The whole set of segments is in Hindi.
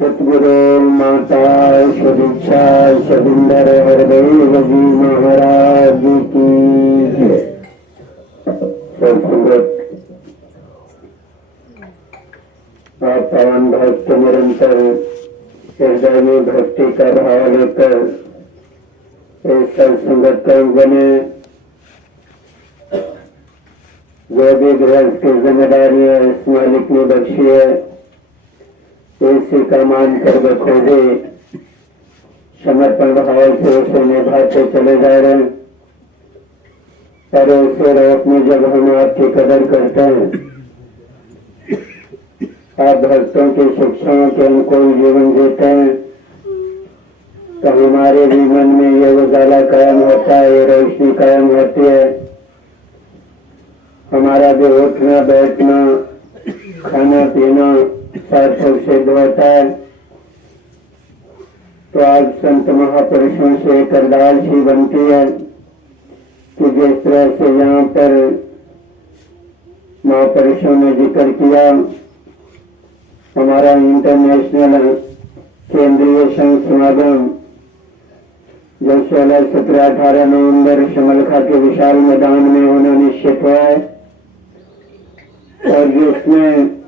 सतगुरु माता सदीक्षा सविंदर हरदेव जी महाराज की जय। सत्संगत और पवन भक्त निरंतर हृदय में भक्ति का भाव लेकर इस सत्संगत का बने जो भी गृहस्थ की जिम्मेदारी है इस मालिक ने बख्शी है, इसी का मान कर बखूबी समर्पण भाव से उसे निभाते चले जा रहे हैं। पर उसे रोक में जब हम आपकी कदर करते हैं, आप भक्तों की शिक्षाओं के अनुकूल जीवन जीते हैं, तो हमारे भी मन में ये उजाला कायम होता है, ये रोशनी कायम होती है। हमारा भी उठना बैठना खाना पीना सार्थक सिद्ध होता है। तो आज संत महापुरुषों से एक अरदास ही बनती है कि जिस तरह से यहाँ पर महापुरुषों ने जिक्र किया, हमारा इंटरनेशनल केंद्रीय संघ समागम जो 16, 17, 18 नवंबर शमलखा के विशाल मैदान में होना निश्चित हुआ है और जिसमें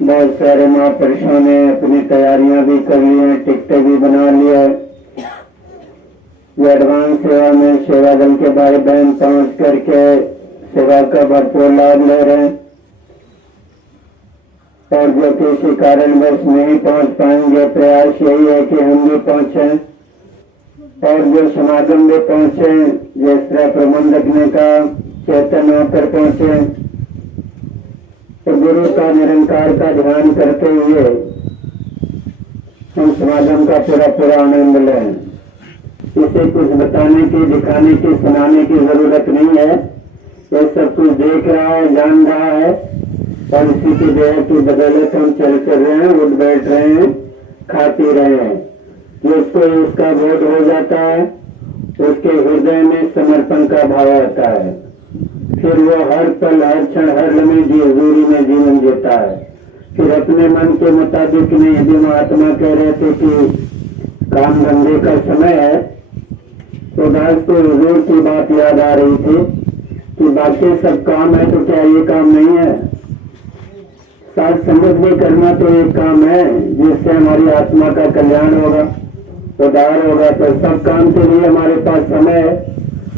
बहुत सारे महापुरुषों ने अपनी तैयारियां भी कर ली हैं, टिकटें भी बना ली है। एडवांस सेवा में सेवा दल के भाई बहन पहुंच करके सेवा का भरपूर लाभ ले रहे हैं और जो किसी कारणवश नहीं पहुंच पाएंगे, प्रयास यही है कि हम भी पहुंचे और जो समागम में पहुंचे, जिस तरह प्रबंधक ने कहा चेतन होकर पहुंचे, तो गुरु का निरंकार का ध्यान करते हुए हम समागम का पूरा आनंद लें। इसे कुछ बताने की, दिखाने की, सुनाने की जरूरत नहीं है। ये सब कुछ देख रहा है, जान रहा है और इसी की देह की बदौलत हम चल रहे हैं, उठ बैठ रहे हैं, खा पी रहे हैं। जिसको इसका बोध हो जाता है उसके हृदय में समर्पण का भाव आता है, फिर वो हर पल हर क्षण हर लम्हे जी हजूरी में जीवन जीता है। फिर अपने मन के मुताबिक नहीं, यदि महात्मा कह रहे थे कि काम धंधे का समय है, तो दास को हजूर की बात याद आ रही थी कि बाकी सब काम है तो क्या ये काम नहीं है? साथ संगत भी करना तो एक काम है जिससे हमारी आत्मा का कल्याण होगा, उद्धार होगा। तो सब काम के लिए हमारे पास समय है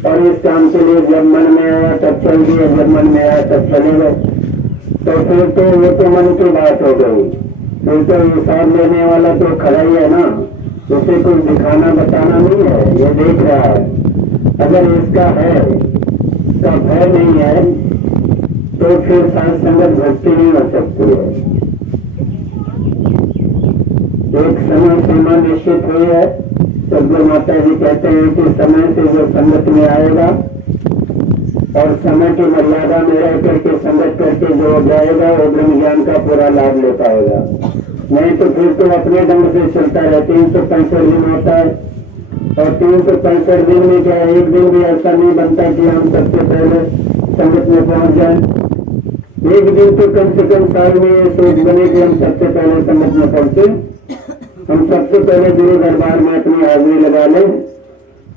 और इस काम के लिए जब मन में आया तब चल दिए, जब मन में आया तब चले गए। तो फिर तो वो तो मन की बात हो गई, फिर तो हिसाब लेने वाला तो खड़ा ही है ना, उसे कुछ दिखाना बताना नहीं है, ये देख रहा है। अगर इसका है, इसका भय नहीं है, तो फिर साथ संगत भक्ति नहीं हो सकती है। एक समय सीमा निश्चित हुई है, सदगुरु माता जी कहते हैं कि समय से जो संगत में आएगा और समय की मर्यादा में रह करके संगत करके जो जाएगा वो ब्रह्म ज्ञान का पूरा लाभ ले पाएगा। नहीं तो फिर तो अपने ढंग से चलता है। 365 दिन होता है और 365 दिन में क्या एक दिन भी ऐसा नहीं बनता कि हम सबसे पहले संगत में पहुंच जाए। एक दिन तो कम से कम साल में ये सोच बने कि हम सबसे पहले संगत में पहुंचे, हम सबसे पहले गुरु दरबार में अपनी हाजिरी लगा लें।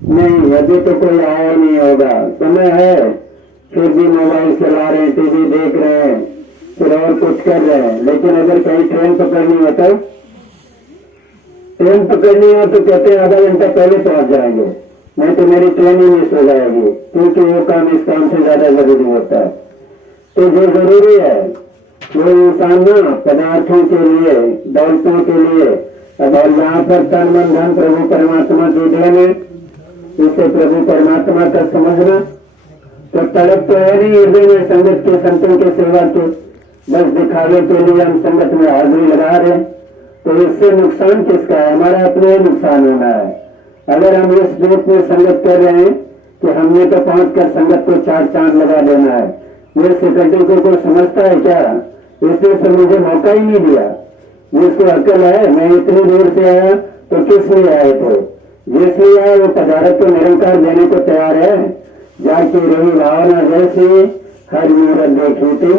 नहीं, अभी तो कोई आया नहीं होगा, समय है, फिर भी मोबाइल चला रहे हैं, टीवी देख रहे हैं, फिर और कुछ कर रहे हैं। लेकिन अगर कहीं ट्रेन पकड़नी हो तो कहते हैं आधा घंटा पहले पहुंच जाएंगे, नहीं तो मेरी ट्रेन ही मिस हो जाएगी, क्योंकि वो काम इस काम से ज्यादा जरूरी होता है। तो जो जरूरी है वो इंसान ना पदार्थों के लिए, दौलतों के लिए, अगर यहाँ पर तन मन धन प्रभु परमात्मा की देन है, इसे प्रभु परमात्मा का समझना, तो तड़प तो है नहीं हृदय में संगत के, संतों के सेवा के, बस दिखावे के लिए हम संगत में हाजिरी लगा रहे। तो इससे नुकसान किसका है? हमारा अपने ही नुकसान होना है। अगर हम इस रूप में संगत कर रहे हैं कि हमने तो पहुंचकर संगत को 4 चांद लगा देना है, ये सेक्रेटरी को कोई समझता है क्या? इसने से मुझे मौका ही नहीं दिया। जिसको अकल है, मैं इतनी दूर से आया तो किस लिए आए थे? जिसलिए आया वो पदार्थ तो निरंकार देने को तैयार है। जाके रही भावना जैसी हर मूरत देखी थी,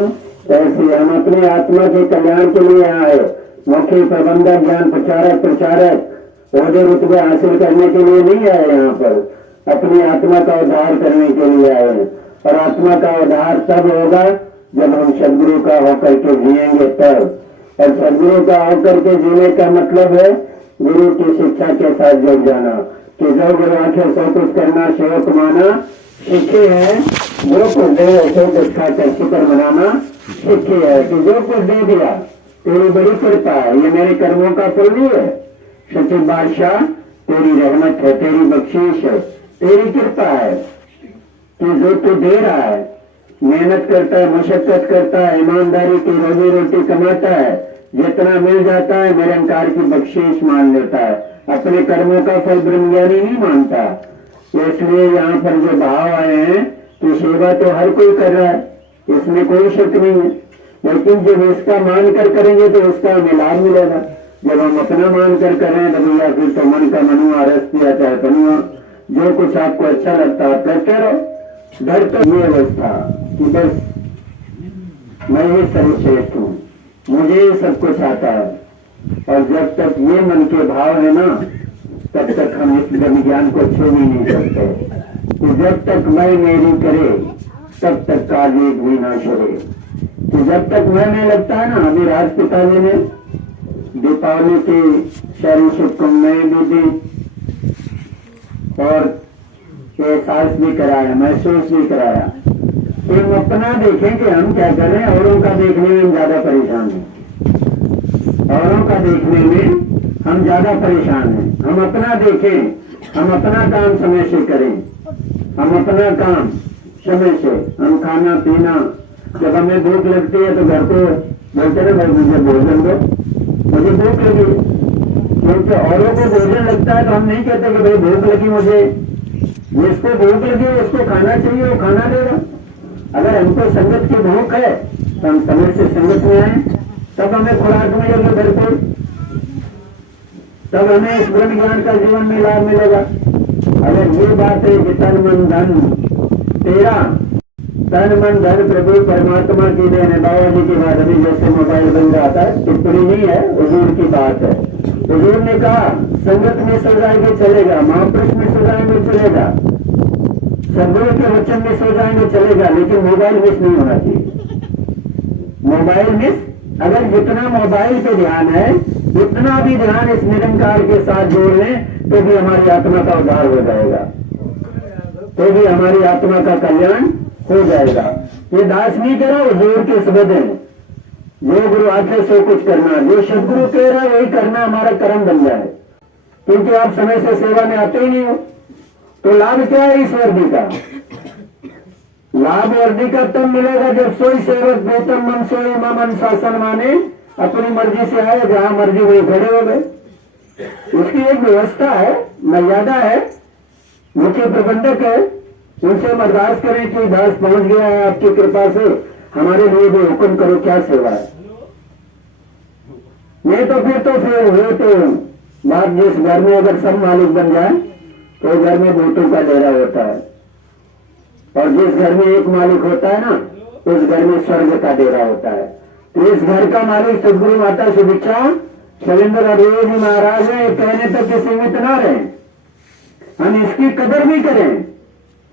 ऐसी हम अपनी आत्मा के कल्याण के लिए आए। मुख्य प्रबंधक, ज्ञान प्रचारक, प्रचारक ओहदे रुतबे हासिल करने के लिए नहीं आए यहाँ पर, अपनी आत्मा का उद्धार करने के लिए आए हैं। और आत्मा का उद्धार तब होगा जब हम सदगुरु का होकर के जिएंगे तब। और सदगुरु का होकर के जीने का मतलब है गुरु की शिक्षा के साथ जुड़ जाना कि जो गुरु आखिर सो कुछ करना सेवक माना सीखे है, जो कुछ दे सो कुछ खाकर शुक्र मनाना सीखे है कि जो कुछ दे दिया तेरी बड़ी कृपा है, ये मेरे कर्मों का फल नहीं है। सचिव बादशाह तेरी रहमत है, तेरी बख्शीश है, तेरी कृपा है कि जो तू दे रहा है, मेहनत करता है, मशक्कत करता है, ईमानदारी की रोजी रोटी कमाता है, जितना मिल जाता है निरंकार की बख्शीश मान लेता है, अपने कर्मों का फल ब्रह्मज्ञानी नहीं मानता। इसलिए यहाँ पर जो भाव आए हैं कि सेवा तो हर कोई कर रहा है, इसमें कोई शक नहीं है, लेकिन जब इसका मानकर करेंगे तो इसका हमें लाभ मिलेगा। जब हम अपना मानकर करें तो भैया फिर तो मन का मनुआ, रस पिया चाहे तनुआ, जो कुछ आपको अच्छा लगता है करते रहो। डर तो ये अवस्था कि बस मैं ही सर्वश्रेष्ठ हूँ, मुझे ही सब कुछ आता है, और जब तक ये मन के भाव है ना तब तक हम इस ब्रह्म ज्ञान को छू ही नहीं सकते। कि जब तक मैं मेरी करे तब तक काज एक भी ना छोड़े। तो जब तक मैं लगता है ना, अभी राजपिता जी ने दीपावली की सारी शुभकामनाएं भी दी और एहसास भी कराया, महसूस भी कराया। तो हम अपना देखें कि हम क्या कर रहे हैं, औरों का देखने में हम ज्यादा परेशान हैं, औरों का देखने में हम ज्यादा परेशान हैं। हम अपना देखें, हम अपना काम समय से करें, हम अपना काम समय से, हम खाना पीना, जब हमें भूख लगती है तो घर को बोलते ना भाई मुझे भोजन दो, मुझे भूख लगी, क्योंकि औरों को भोजन लगता है तो हम नहीं कहते कि भाई भूख लगी मुझे, जिसको भूख लगी उसको खाना चाहिए, वो खाना देगा। अगर हमको संगत की भूख है तो हम समय से संगत में आए, तब हमें खुराक मिलेगी बिल्कुल, तब हमें इस ब्रह्म ज्ञान का जीवन में लाभ मिलेगा। अगर ये बात है कि तन मन धन तेरा, तन मन धन प्रभु परमात्मा की देन है। बाबा जी की बात अभी जैसे मोबाइल बन जाता है, टिप्पणी नहीं है, हुजूर की बात है। हुजूर ने कहा संगत में सो जाएंगे चलेगा, महापुरुष में सो जाएंगे चलेगा, सदगुरु के वचन में सो जाएंगे चलेगा, लेकिन मोबाइल मिस नहीं होना चाहिए। मोबाइल मिस, अगर जितना मोबाइल पे ध्यान है उतना भी ध्यान इस निरंकार के साथ जोड़ लें तो भी हमारी आत्मा का उद्धार हो जाएगा, तो भी हमारी आत्मा का कल्याण हो जाएगा। ये दास नहीं करा, हुजूर के शब्द हैं, जो गुरु आखे सो कुछ करना, जो सदगुरु कह रहा है वही करना हमारा कर्म बन जाए। क्योंकि आप समय से सेवा में आते ही नहीं हो तो लाभ क्या है इस वर्दी का? लाभ वर्दी का तब मिलेगा जब सोई सेवक बेतम मन सोई मन शासन माने, अपनी मर्जी से आए, जहां मर्जी वही खड़े हो गए। उसकी एक व्यवस्था है, मर्यादा है, मुख्य प्रबंधक है, उनसे हम अरदास करें कि दास पहुंच गया है आपकी कृपा से, हमारे लिए भी हुक्म करो क्या सेवा है। नहीं तो फिर वो तो बात, जिस घर में अगर सब मालिक बन जाए तो घर में भूतों का डेरा होता है, और जिस घर में एक मालिक होता है ना उस घर में स्वर्ग का डेरा होता है। तो इस घर का मालिक सदगुरु माता सुभिक्षा शैलेंद्र अभियोग जी महाराज है, कहने तक के सीमित ना रहे, हम इसकी कदर भी करें,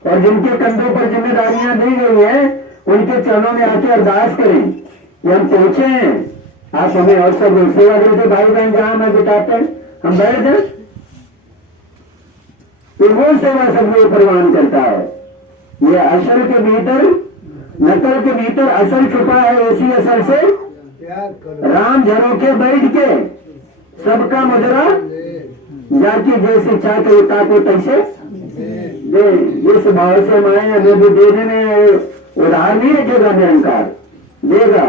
और जिनके कंधों पर जिम्मेदारियां दी गई है उनके चरणों में आके अरदास करें कि हम पहुंचे हैं, आप हमें और सब सेवा देते भाई बहन, जहां मैं बिताते हम बैठ जाए, तो वो सेवा सदगुरु प्रवान करता है। ये असल के भीतर, नकल के भीतर असल छुपा है, ऐसी असल से राम झरोके बैठ के सबका मुजरा जाके जैसे चाह के उताको तैसे दे। जिस भाव से हम आए हमें भी देने में उधार नहीं रखेगा, निरंकार देगा।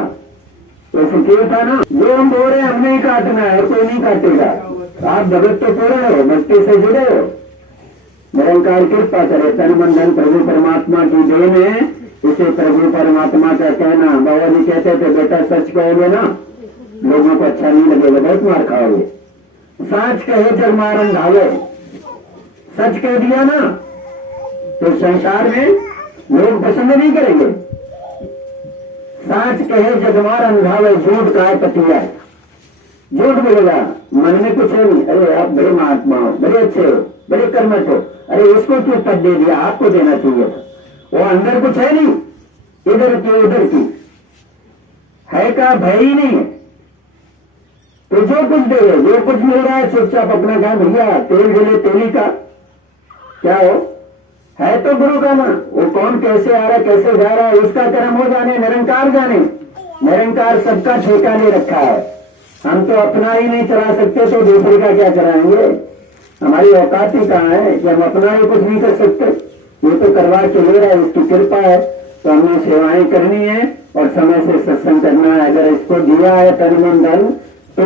तो सुखी था ना, जो हम बोल रहे हैं हमने ही काटना है और कोई नहीं काटेगा। आप जगत तो पूरे हो, मट्टी से जुड़े हो, निरंकार कृपा करे। तन मन धन प्रभु परमात्मा की देन है, इसे प्रभु परमात्मा का कहना। बाबा जी कहते थे बेटा सच कहोगे ना लोगों को अच्छा नहीं लगेगा, बहुत मार खाओगे। सच कहे जग मारन धावे, सच कह दिया ना तो संसार में लोग पसंद नहीं करेंगे। सच कहे जग मारन धावे, झूठ का पतिया, झूठ बोलेगा, मन में कुछ है नहीं, अरे आप बड़े महात्मा हो, बड़े अच्छे हो, बड़े कर्मठ हो, अरे इसको क्यों पद दे दिया, आपको देना चाहिए था। वो अंदर कुछ है नहीं, इधर की उधर की है का भय ही नहीं है। तो जो कुछ दे, जो कुछ मिल रहा है चुपचाप अपना काम, भैया तेल ढेले तेली का क्या हो, है तो गुरु का ना। वो कौन कैसे आ रहा है कैसे जा रहा है उसका कर्म हो जाने, निरंकार जाने। निरंकार सबका ठेका ले रखा है। हम तो अपना ही नहीं चला सकते तो दूसरे का क्या चलाएंगे। हमारी औकात ही कहाँ है कि हम अपना ही कुछ नहीं कर सकते। ये तो करवा के ले रहा है, उसकी कृपा है। तो हमें सेवाएं करनी है और समय से सत्संग करना है। अगर इसको दिया है तन मन धन तो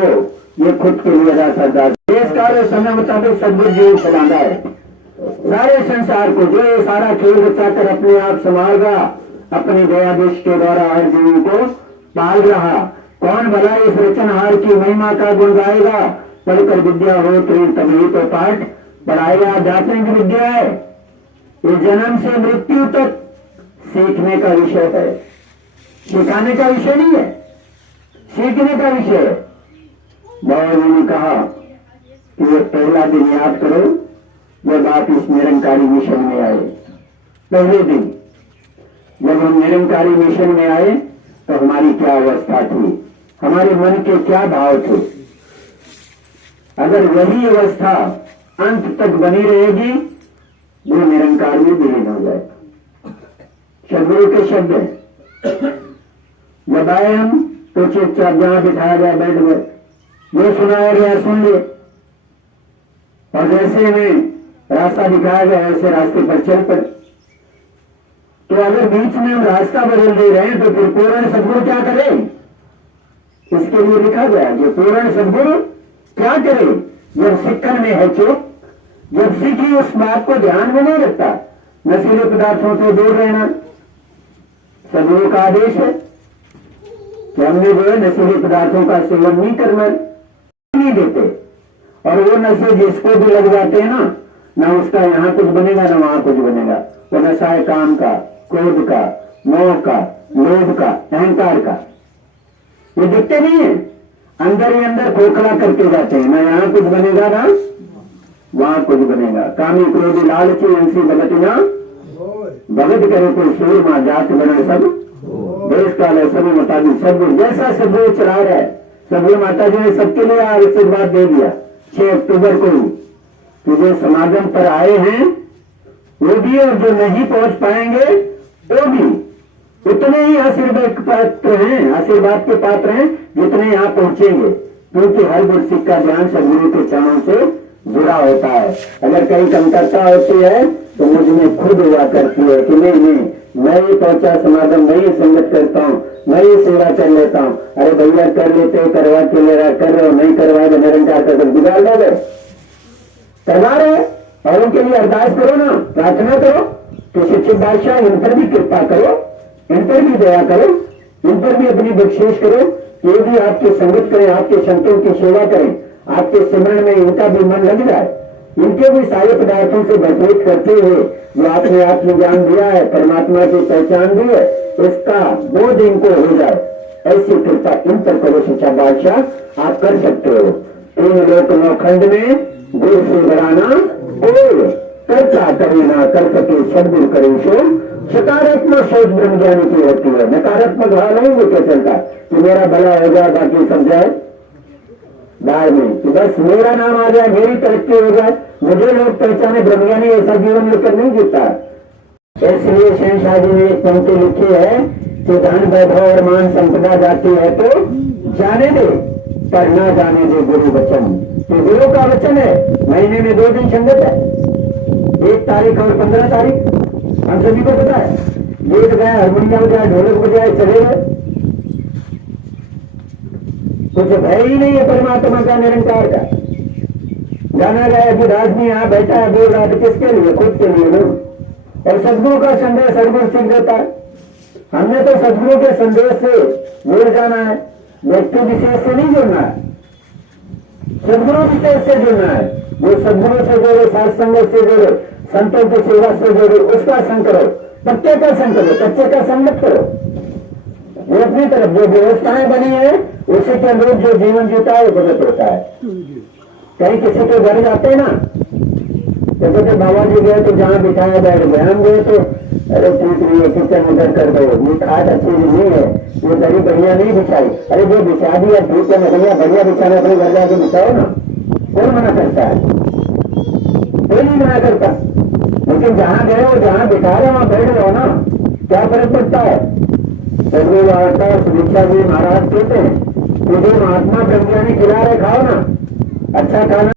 ये खुद के लिए रास्ता देश काल और समय मुताबिक सदबुद्ध जीवन चलाना है। सारे संसार को जो ये सारा खेल बचाकर अपने आप संभाल रहा, अपनी दया देश के द्वारा हर जीव को पाल रहा, कौन भला इस रचनहार की महिमा का गुण गाएगा। पढ़कर विद्या हो तभी तो पाठ पढ़ाएगा। आध्यात्मिक विद्या है, ये जन्म से मृत्यु तक सीखने का विषय है, सिखाने का विषय नहीं है, सीखने का विषय है। बाबा जी ने कहा कि ये पहला दिन याद करो जब आप इस निरंकारी मिशन में आए। पहले दिन जब हम निरंकारी मिशन में आए तो हमारी क्या अवस्था थी, हमारे मन के क्या भाव थे। अगर वही अवस्था अंत तक बनी रहेगी वो निरंकार में विलीन हो जाएगा। शब्दों के शब्द जब आए हम तो चुपचाप जहां बिठाया गया बैठ गए, जो सुनाया गया सुन ले, और जैसे में रास्ता दिखाया गया ऐसे रास्ते पर चल पड़े। तो अगर बीच में हम रास्ता बदल दे रहे हैं तो फिर पूर्ण सदगुरु क्या करे। इसके लिए लिखा गया कि पूर्ण सदगुरु क्या करे। जब सिक्खन में है चुप, जब सीखी उस बात को ध्यान में नहीं रखता, नशीले पदार्थों से दूर रहना सदगुरु का आदेश है कि हमने जो है नशीले पदार्थों का सेवन नहीं करना, नहीं देते। और वो नशे जिसको भी लग जाते हैं ना उसका यहाँ कुछ बनेगा ना वहां कुछ बनेगा। वो नशा है काम का, क्रोध का, मोह का, लोभ का, अहंकार का। ये दिखते नहीं है, अंदर ही अंदर खोखला करके जाते हैं, ना यहाँ कुछ बनेगा ना वहां कुछ बनेगा। कामी क्रोधी लालची ऐसी भगतियां भगत करे कोई सूर मां जात बने सब देश काल है सभी मुताबिक सदगुरु जैसा सदगुरु चला रहा है। सदगुरु माता जी ने सबके लिए आशीर्वाद दे दिया 6 अक्टूबर को ही कि जो समागम पर आए हैं वो भी और जो नहीं पहुंच पाएंगे वो भी उतने ही आशीर्वाद के पात्र हैं जितने यहाँ पहुंचेंगे। क्योंकि हर गुरसिक का ध्यान सदगुरु के चरणों से जुड़ा होता है। अगर कहीं कमतरता होती है तो मुझ में खुद हुआ करती है कि नहीं मैं ही पहुंचा समागम, मैं ही संगत करता हूँ, मैं ही सेवा कर लेता हूँ। अरे भैया कर लेते करवा के ले रहा कर रहे हो, नहीं करवाएगा निरंकार कर बिगाड़ दोगे। करवा रहे और उनके लिए अरदास करो ना, प्रार्थना करो कि शिक्षक बादशाह इन पर भी कृपा करो, इन पर भी दया करो, इन पर भी अपनी बख्शीश करो। ये भी आपकी संगत करें, आपके संतों की सेवा करें, आपके सिमरण में इनका भी मन लग जाए। इनके भी सारे पदार्थों से भरपूर करते हुए जो आपने आत्मज्ञान दिया है, परमात्मा की पहचान दी है, इसका बोध इनको हो जाए। ऐसी कृपा इन पर करो शिक्षा बादशाह, आप कर सकते हो। 3 लोक 9 खंड में गुरु से बढ़ाना कोई करता करे ना कर सके सदगुरु करे सो। सकारात्मक सोच ब्रह्म ज्ञानी की होती है, नकारात्मक भाव नहीं वो क्या चलता कि मेरा भला हो जाए बाकी सब जाए दार में, कि बस मेरा नाम आ जाए, मेरी तरक्की हो जाए, मुझे लोग पहचाने। ब्रह्मज्ञानी ऐसा जीवन लेकर नहीं जीता। इसलिए शहंशाह जी ने एक पंक्ति लिखी है कि धन वैभव और मान संपदा जाती है तो जाने दे पर ना जाने दे गुरु वचन। ये गुरु का वचन है। महीने में 2 दिन संगत है, 1 तारीख और 15 तारीख। हम सभी को पता है, गीत गए, हारमोनियम बजाए, ढोलक बजाए, चले गए, कुछ भय ही नहीं है परमात्मा का, निरंकार का। गाना गाया कि आदमी यहाँ बैठा है बोल रहा है, किसके लिए? खुद के लिए ना। और सदगुरु का संदेश सदगुरु सीख देता है। हमने तो सदगुरु के संदेश से जुड़ जाना है, व्यक्ति विशेष से नहीं जुड़ना है, सदगुरु विशेष से जुड़ना है। वो सदगुरु से जोड़ो, सात संगत से जोड़ो, संतों की सेवा से जोड़ो, उसका संग करो। पत्ते का संग करो, कच्चे का संग मत करो। वो अपनी तरफ जो व्यवस्थाएं बनी है उसी के अनुरूप जो जीवन जीता है वो गलत होता है। कहीं किसी के घर जाते हैं ना, तो कहते बाबा जी गए तो जहाँ बिठाया बैठ गए, हम गए तो अरे ठीक नहीं है, किचन उधर कर दो, ये खाट अच्छी नहीं है, ये दरी बढ़िया नहीं बिछाई, अरे जो बिछा दी है ठीक है, बढ़िया बढ़िया बिछाना अपने घर जाके बिछाओ ना, कौन मना करता है? कोई नहीं मना करता। लेकिन जहाँ गए हो जहाँ बिठा रहे हो वहाँ बैठ जाओ ना, क्या फर्क पड़ता है? सर्वे वार्ता सुदीक्षा जी महाराज कहते हैं कि जो महात्मा ब्रह्मज्ञानी खिला रहे खाओ ना, अच्छा खाना